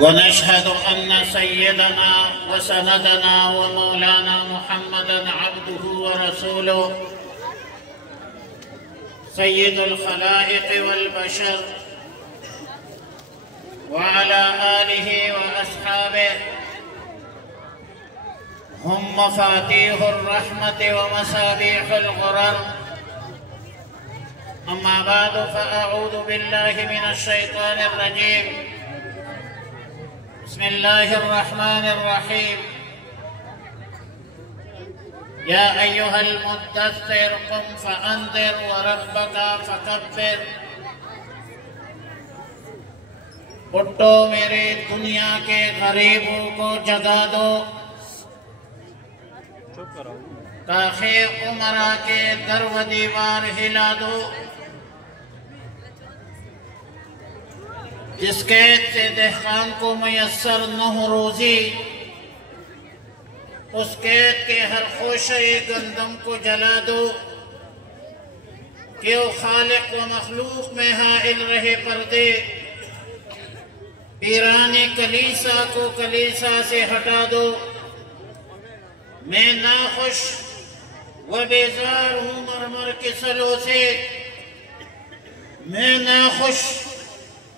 ونشهد أن سيدنا وسندنا ومولانا محمدا عبده ورسوله سيد الخلائق والبشر وعلى آله وأصحابه هم مفاتيح الرحمة ومصابيح الغرر. أما بعد فأعوذ بالله من الشيطان الرجيم. بسم الله الرحمن الرحيم. يا أيها المدثر قم فأنذر وربك فكبر. اٹھو میرے دنیا کے غریبوں کو جگا دو، کاخے عمرہ کے در و دیوار ہلا دو. جس قید سے دہقان کو میسر نہ ہو روزی، اس قید کے ہر خوشہ گندم کو جلا دو کہ وہ خالق و مخلوق میں حائل رہے پردے. پیران کلیسا کو کلیسا سے ہٹا دو. میں ناخوش و بیزار ہوں مرمر کے سلوں سے، میں ناخوش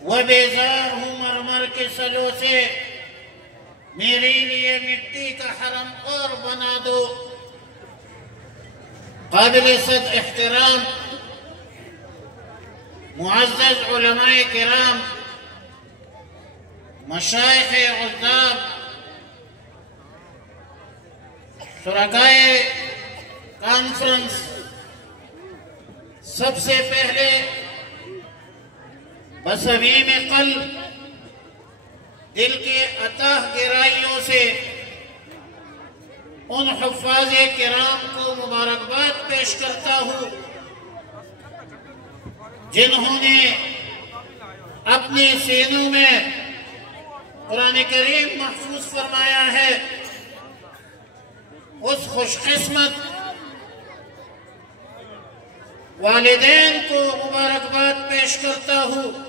و بیزار ہوں مرمر کے سلوں سے. میرے لیے مٹی کا حرم اور بنا دو. قابل صد احترام معزز علماء کرام، مشائخ عذاب، شرکائے کانفرنس، سب سے پہلے بصمیم قلب دل کے اتاہ گہرائیوں سے ان حفاظ کرام کو مبارکباد پیش کرتا ہوں جنہوں نے اپنے سینوں میں قرآن کریم محفوظ فرمایا ہے. اس خوش قسمت والدین کو مبارکباد پیش کرتا ہوں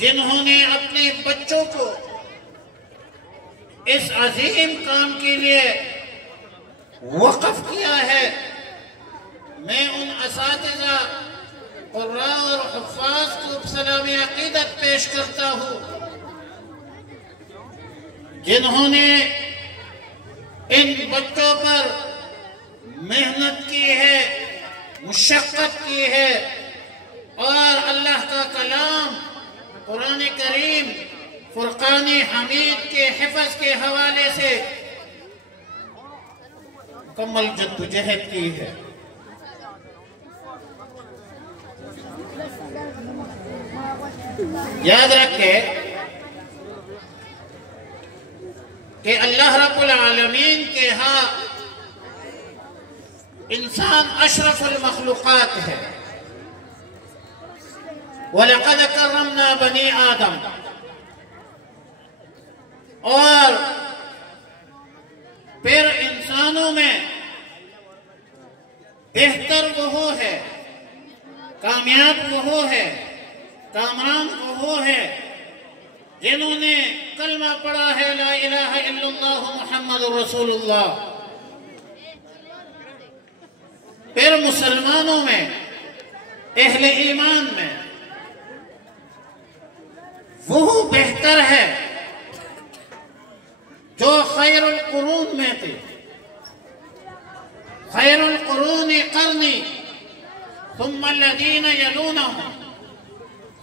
جنہوں نے اپنے بچوں کو اس عظیم کام کے لیے وقف کیا ہے. میں ان اساتذہ، قراء اور حفاظ کو سلام عقیدت پیش کرتا ہوں جنہوں نے ان بچوں پر محنت کی ہے، مشقت کی ہے، اور اللہ کا کلام قرآن کریم فرقان حمید کے حفظ کے حوالے سے مکمل جدوجہد کی ہے. یاد رکھے کہ اللہ رب العالمین کے ہاں انسان اشرف المخلوقات ہے. وَلَقَدْ كَرَّمْنَا بَنِي آدم. اور پھر انسانوں میں بہتر وہ ہے، کامیاب وہ ہے، کامران وہ ہے جنہوں نے کلمہ پڑھا ہے لا الہ الا اللہ محمد رسول اللہ. پھر مسلمانوں میں، اہل ایمان میں وہ بہتر ہے جو خیر القرون میں تھے. خیر القرون قرنی ثم الذین یلونہم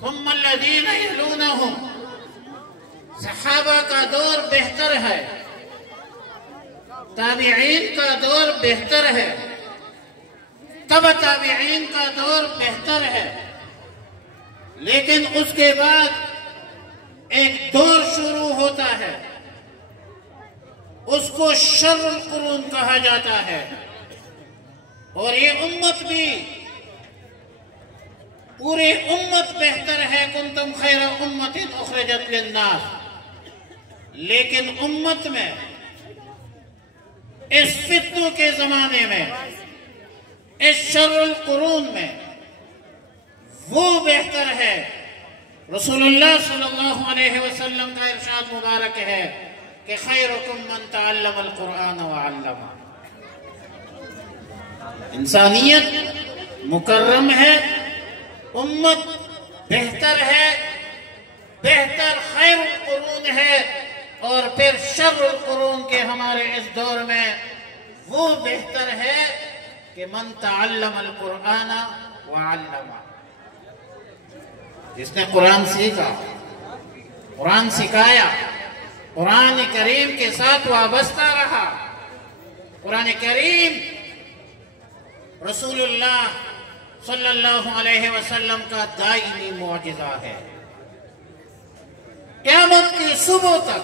ثم الذین یلونہم. صحابہ کا دور بہتر ہے، تابعین کا دور بہتر ہے، تبع تابعین کا دور بہتر ہے. لیکن اس کے بعد ایک دور شروع ہوتا ہے، اس کو شر القرون کہا جاتا ہے. اور یہ امت بھی، پوری امت بہتر ہے. کنتم خیر امت اخرجت للناس. لیکن امت میں اس فتنوں کے زمانے میں، اس شر القرون میں وہ بہتر ہے رسول اللہ صلی اللہ علیہ وسلم کا ارشاد مبارک ہے کہ خیرکم من تعلم القرآن وعلمہ. انسانیت مکرم ہے، امت بہتر ہے، بہتر خیر القرون ہے، اور پھر شر القرون کے ہمارے اس دور میں وہ بہتر ہے کہ من تعلم القرآن وعلمہ، جس نے قرآن سیکھا، قرآن سکھایا، قرآن کریم کے ساتھ وابستہ رہا. قرآن کریم رسول اللہ صلی اللہ علیہ وسلم کا دائمی معجزہ ہے. قیامت کی صبح تک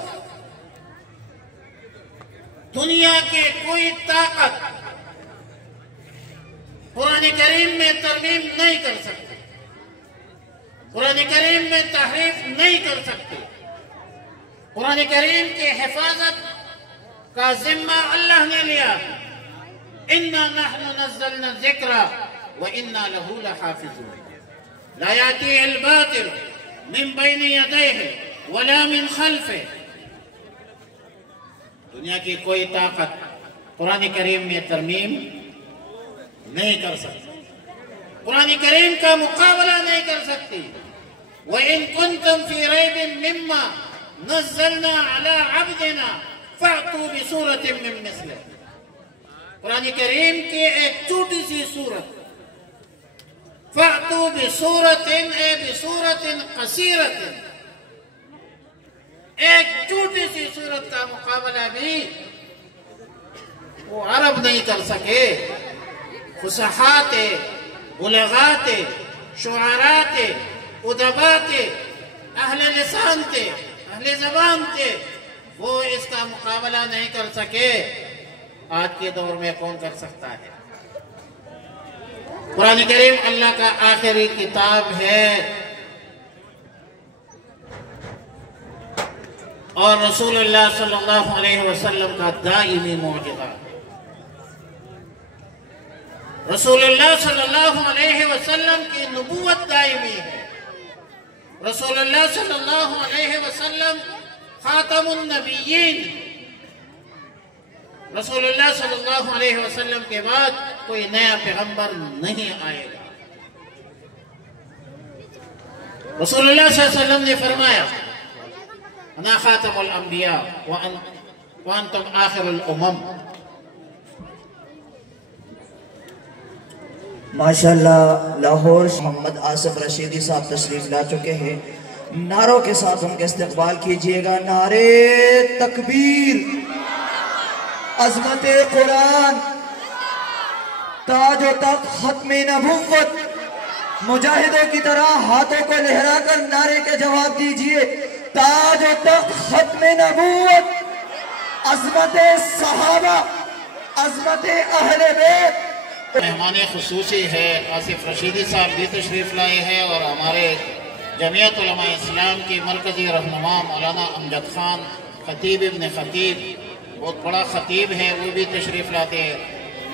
دنیا کی کوئی طاقت قرآن کریم میں ترمیم نہیں کر سکتی، قرآن کریم میں تحریف نہیں کر سکتی. قرآن کریم کی حفاظت کا ذمہ اللہ نے لیا. اِنَّا نَحْنُ نَزَّلْنَا الذِّكْرَ وَإِنَّا لَهُ لَحَافِظُونَ لَا يَأْتِيهِ الْبَاطِلُ مِنْ بَيْنِ يَدَيْهِ وَلَا مِنْ خَلْفِهِ. دنیا کی کوئی طاقت قرآن کریم میں ترمیم نہیں کر سکتی، قرآن کریم کا مقابلہ نہیں کر سکتی. وَإِن كُنتُمْ فِي رَيْبٍ مِّمَّا نَزَّلْنَا عَلَىٰ عَبْدِنَا فَأْتُوا بِسُورَةٍ مِّن مِّثْلِهِ. قرآن کریم کی ایک چھوٹی سی سورت، فَأْتُوا بِسُورَةٍ اے بِسُورَةٍ قَصِيرَةٍ، ایک چھوٹی سی سورت کا مقابلہ بھی وہ عرب نہیں کر سکے. فصحاء تھے، بلغاء تھے، شعراء تھے، ادباء تھے، اہل لسان تھے، اہل زبان تھے، وہ اس کا مقابلہ نہیں کر سکے. آج کے دور میں کون کر سکتا ہے؟ قرآن کریم اللہ کا آخری کتاب ہے اور رسول اللہ صلی اللہ علیہ وسلم کا دائمی معجزہ ہے. رسول اللہ صلی اللہ علیہ وسلم کی نبوت دائمی ہے. رسول اللہ صلی اللہ علیہ وسلم خاتم النبیین. رسول اللہ صلی اللہ علیہ وسلم کے بعد کوئی نیا پیغمبر نہیں آئے گا. رسول اللہ صلی اللہ علیہ وسلم نے فرمایا انا خاتم الانبیاء وانتم آخر الامم. ماشاءاللہ لاہور محمد آصف رشیدی صاحب تشریف لا چکے ہیں. نعروں کے ساتھ ان کے استقبال کیجئے گا. نعرے تکبیر، عظمت قرآن، تاج و تخت ختم نبوت. مجاہدوں کی طرح ہاتھوں کو لہرا کر نعرے کے جواب دیجئے. تاج و تخت ختم نبوت، عظمت صحابہ، عظمت اہل بیت. مہمان خصوصی ہے آصف رشیدی صاحب بھی تشریف لائے ہیں، اور ہمارے جمعیت علماء اسلام کی مرکزی رہنما مولانا امجد خان خطیب ابن خطیب، بہت بڑا خطیب ہے، وہ بھی تشریف لاتے ہیں.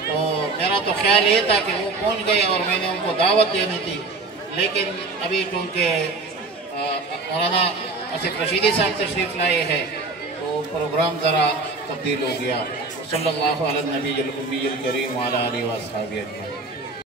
تو میرا تو خیال یہ تھا کہ وہ پہنچ گئے اور میں نے ان کو دعوت دینی تھی، لیکن ابھی چونکہ مولانا آصف رشیدی صاحب تشریف لائے ہیں تو پروگرام ذرا تبدیل ہو گیا. صلی اللہ علیہ النبی الامی الکریم وعلی آلہ واصحابہ اجمعین.